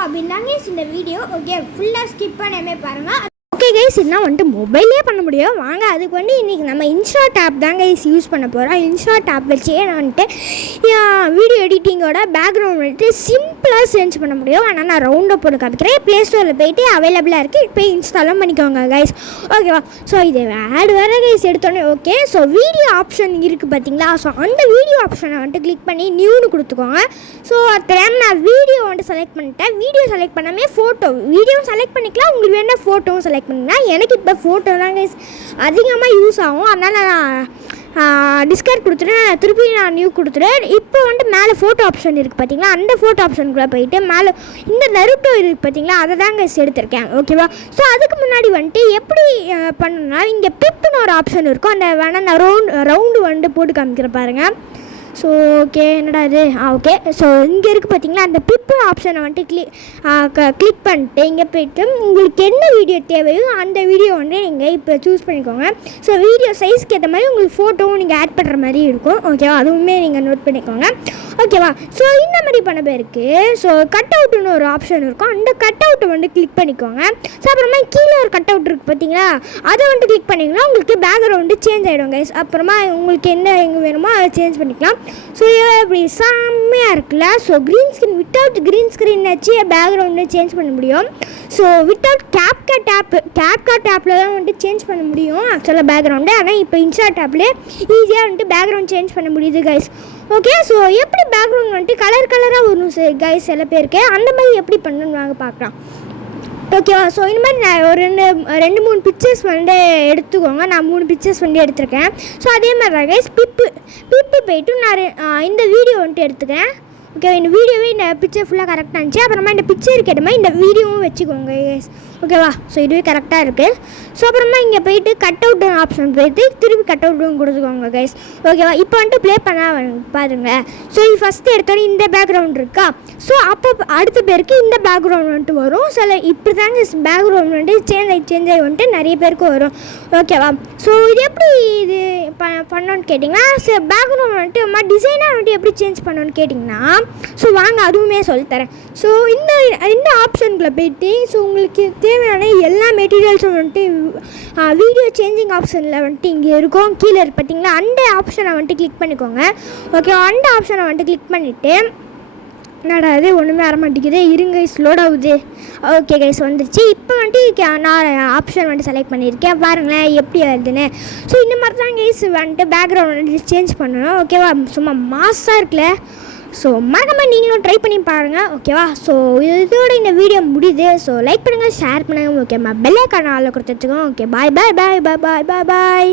பண்ணணும் அப்படின்னாங்க இந்த வீடியோ. ஓகே, ஃபுல்லாக ஸ்கிப் பண்ணாமே பாருங்கள். ஓகே கைஸ், இதெல்லாம் வந்துட்டு மொபைல்லே பண்ண முடியும். வாங்க, அதுக்கு வந்து இன்றைக்கி நம்ம இன்ஸ்டா டேப் தான் கைஸ் யூஸ் பண்ண போகிறோம். இன்ஸ்டா டேப் வச்சே நான் வந்துட்டு வீடியோ எடிட்டிங்கோட பேக்ரவுண்ட் வந்துட்டு சிம்பிளாக சேஞ்ச் பண்ண முடியும். ஆனால் நான் ரவுண்டாக போட்டு காமிக்கிறேன். ப்ளே ஸ்டோரில் போய்ட்டு அவைலபிளாக இருக்குது, இப்போ இன்ஸ்டாலாம் பண்ணிக்கோங்க கைஸ். ஓகேவா? ஸோ இது ஆட் வேறு கைஸ் எடுத்தோன்னே. ஓகே, ஸோ வீடியோ ஆப்ஷன் இருக்குது பார்த்தீங்களா? ஸோ அந்த வீடியோ ஆப்ஷனை வந்துட்டு கிளிக் பண்ணி நியூன்னு கொடுத்துக்கோங்க. ஸோ டைம் நான் வீடியோ வந்துட்டு செலக்ட் பண்ணிட்டேன். வீடியோ செலக்ட் பண்ணாமே ஃபோட்டோ வீடியோவும் செலக்ட் பண்ணிக்கலாம். உங்களுக்கு வேணால் ஃபோட்டோவும் செலக்ட் பண்ணிங்கன்னா எனக்கு இப்போ ஃபோட்டோ தான் கைஸ் அதிகமாக யூஸ் ஆகும். அதனால் நான் டிஸ்கார்ட் கொடுத்துட்டேன், திருப்பி நான் நியூ கொடுத்துட்டேன். இப்போ வந்துட்டு மேலே ஃபோட்டோ ஆப்ஷன் இருக்குது பார்த்தீங்களா? அந்த ஃபோட்டோ ஆப்ஷனுக்குள்ளே போயிட்டு மேலே இந்த நருட்டோ இருக்குது பார்த்தீங்களா? அதை தான் கைஸ் எடுத்திருக்கேன். ஓகேவா? ஸோ அதுக்கு முன்னாடி வந்துட்டு எப்படி பண்ணணும்னா, இங்கே பிப்புன்னு ஒரு ஆப்ஷன் இருக்கும். அந்த வேணால் நான் ரவுண்டு வந்துட்டு போட்டு காமிக்கிற பாருங்கள். ஸோ ஓகே, என்னடா இது? ஓகே, ஸோ இங்கே இருக்குது பார்த்தீங்களா? அந்த பிப்பு ஆப்ஷனை வந்துட்டு கிளிக் பண்ணிட்டு இங்கே போய்ட்டு உங்களுக்கு என்ன வீடியோ தேவையோ அந்த வீடியோ வந்து நீங்கள் இப்போ சூஸ் பண்ணிக்கோங்க. ஸோ வீடியோ சைஸ்க்கு ஏற்ற மாதிரி உங்களுக்கு ஃபோட்டோவும் நீங்கள் ஆட் பண்ணுற மாதிரி இருக்கும். ஓகேவா? அதுவுமே நீங்கள் நோட் பண்ணிக்கோங்க. ஓகேவா? ஸோ இந்த மாதிரி பண்ண பேருக்கு ஸோ கட் அவுட்டுன்னு ஒரு ஆப்ஷன் இருக்கும். அந்த கட் அவுட்டை வந்து கிளிக் பண்ணிக்கோங்க. ஸோ அப்புறமா கீழே ஒரு கட் அவுட் இருக்குது பார்த்தீங்களா? அதை வந்துட்டு கிளிக் பண்ணிங்கன்னா உங்களுக்கு பேக்ரவுண்டு சேஞ்ச் ஆகிடும் கைஸ். அப்புறமா உங்களுக்கு என்ன எங்கே வேணுமோ அதை சேஞ்ச் பண்ணிக்கலாம். ஸோ இப்படி செம்மையாக இருக்குல்ல? So green screen without green screen வச்சு பேக்ரவுண்டு சேஞ்ச் பண்ண முடியும். ஸோ வித்தவுட் கேப்கட் ஆப்பில் தான் வந்துட்டு சேஞ்ச் பண்ண முடியும் ஆக்சுவலாக பேக்ரவுண்டு. ஆனால் இப்போ இன்ஸ்டா டேப்லேயே ஈஸியாக வந்துட்டு பேக்ரவுண்ட் சேஞ்ச் பண்ண முடியுது கைஸ். ஓகே, ஸோ எப்படி பேக்ரவுண்ட் வந்துட்டு கலராக வரும் கைஸ் சில பேருக்கு, அந்த மாதிரி எப்படி பண்ணணும்னு வாங்க பார்க்கலாம். ஓகேவா? ஸோ இந்த மாதிரி நான் ஒரு ரெண்டு மூணு பிக்சர்ஸ் வந்து எடுத்துக்கோங்க. நான் 3 பிக்சர்ஸ் வந்து எடுத்துருக்கேன். ஸோ அதே மாதிரி தான் கைஸ் பிப்பு போய்ட்டு நான் இந்த வீடியோ வந்துட்டு எடுத்துக்கிறேன். ஓகே, இந்த வீடியோவே இந்த பிக்சர் ஃபுல்லாக கரெக்டாக இருந்துச்சு. அப்புறமா இந்த பிக்சருக்கு ஏற்ற மாதிரி இந்த வீடியோவும் வச்சுக்கோங்க கைஸ். ஓகேவா? ஸோ இதுவே கரெக்டாக இருக்குது. ஸோ அப்புறமா இங்கே போய்ட்டு கட் அவுட் ஆப்ஷன் போய்ட்டு திருப்பி கட் அவுட்டும் கொடுத்துக்கோங்க கைஸ். ஓகேவா? இப்போ வந்துட்டு ப்ளே பண்ண பாருங்கள். ஸோ இது ஃபஸ்ட்டு எடுத்தோன்னே இந்த பேக்ரவுண்ட் இருக்கா? ஸோ அப்போ அடுத்த பேருக்கு இந்த பேக்ரவுண்ட் வந்துட்டு வரும். சில இப்படி தாங்க பேக்ரவுண்ட் வந்துட்டு சேஞ்ச் ஆகி வந்துட்டு நிறைய பேருக்கு வரும். ஓகேவா? ஸோ இது எப்படி இது பண்ணோன்னு கேட்டிங்கன்னா, பேக்ரவுண்ட் வந்துட்டு டிசைனாக வந்துட்டு எப்படி சேஞ்ச் பண்ணோன்னு கேட்டிங்கன்னா, ஸோ வாங்க அதுவுமே சொல்லித்தரேன். ஸோ இந்த ஆப்ஷனுக்குள்ளே போய்ட்டு ஸோ உங்களுக்கு தேவையான எல்லா மெட்டீரியல்ஸும் வந்துட்டு வீடியோ சேஞ்சிங் ஆப்ஷனில் வந்துட்டு இங்கே இருக்கும். கீழே இருக்கு பார்த்தீங்களா? அந்த ஆப்ஷனை வந்துட்டு கிளிக் பண்ணிக்கோங்க. ஓகே, அந்த ஆப்ஷனை வந்துட்டு கிளிக் பண்ணிவிட்டு என்னடா இது ஒன்றுமே வர மாட்டேங்குது, இருங்க ஸ்லோட் ஆகுது. ஓகே கைஸ், வந்துடுச்சு. இப்போ வந்துட்டு நான் ஆப்ஷன் வந்துட்டு செலக்ட் பண்ணியிருக்கேன். பாருங்களேன் எப்படி வருதுன்னு. ஸோ இந்த மாதிரி தான் கைஸ் வந்துட்டு பேக்ரவுண்ட் வந்துட்டு சேஞ்ச் பண்ணணும். ஓகேவா? சும்மா மாஸாக இருக்குல்ல? ஸோ மறக்காம நீங்களும் ட்ரை பண்ணி பாருங்கள். ஓகேவா? ஸோ இதோட இந்த வீடியோ முடியுது. ஸோ லைக் பண்ணுங்கள், ஷேர் பண்ணுங்கள். ஓகேம்மா, பெல் ஐகான் ஆல்ல கொடுத்து வச்சுக்கோங்க. ஓகே, பாய் பாய் பாய் பாய் பாய் பாய் பாய்.